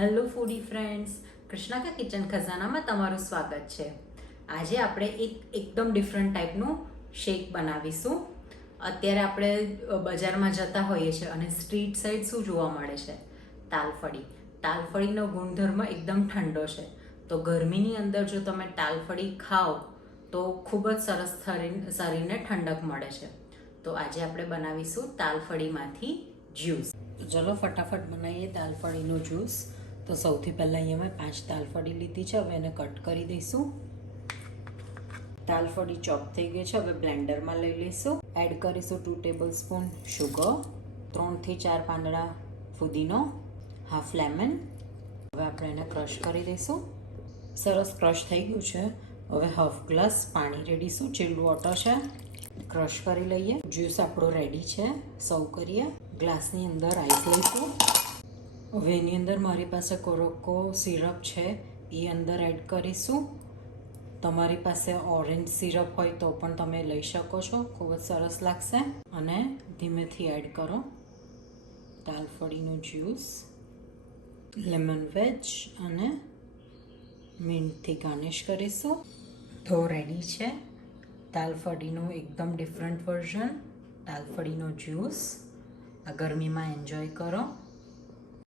Hello ફૂડી friends, Krishna કા kitchen ખજાનામાં તમારું સ્વાગત છે. આજે આપણે એકદમ ડિફરન્ટ ટાઈપનું શેક બનાવીશું. અત્યારે આપણે બજારમાં જતા હોઈએ છીએ અને સ્ટ્રીટ સાઈડ શું જોવા મળે છે? તાલફળી. તાલફળીનો ગુણધર્મ એકદમ ઠંડો છે, તો ગરમીની અંદર જો તમે તાલફળી ખાઓ તો ખૂબ જ સરસ શરીરને ઠંડક મળે છે. તો આજે આપણે બનાવીશું તાલફળીમાંથી જ્યુસ. તો ચલો ફટાફટ બનાવીએ તાલફળીનું જ્યુસ. તો સૌથી પહેલાં અહીંયા મેં 5 તાલફળી લીધી છે. હવે એને કટ કરી દઈશું. તાલફળી ચોપ થઈ ગઈ છે. હવે બ્લેન્ડરમાં લઈ લઈશું. એડ કરીશું 2 ટેબલ સ્પૂન શુગર, 3 થી 4 પાંદડા ફુદીનો, હાફ લેમન. હવે આપણે એને ક્રશ કરી દઈશું. સરસ ક્રશ થઈ ગયું છે. હવે હાફ ગ્લાસ પાણી રેડીશું. ચીલ્ડ વોટર છે, ક્રશ કરી લઈએ. જ્યુસ આપણો રેડી છે. સર્વ કરીએ. ગ્લાસની અંદર આઈસ લઈશું. હવે એની અંદર મારી પાસે કોરોકો સિરપ છે, એ અંદર એડ કરીશું. તમારી પાસે ઓરેન્જ સિરપ હોય તો પણ તમે લઈ શકો છો, ખૂબ જ સરસ લાગશે. અને ધીમેથી એડ કરો તાલફળીનું જ્યુસ, લેમન વેજ અને મિન્ટથી ગાર્નિશ કરીશું. તો રેડી છે તાલફળીનું એકદમ ડિફરન્ટ વર્ઝન, તાલફળીનો જ્યુસ. આ ગરમીમાં એન્જોય કરો.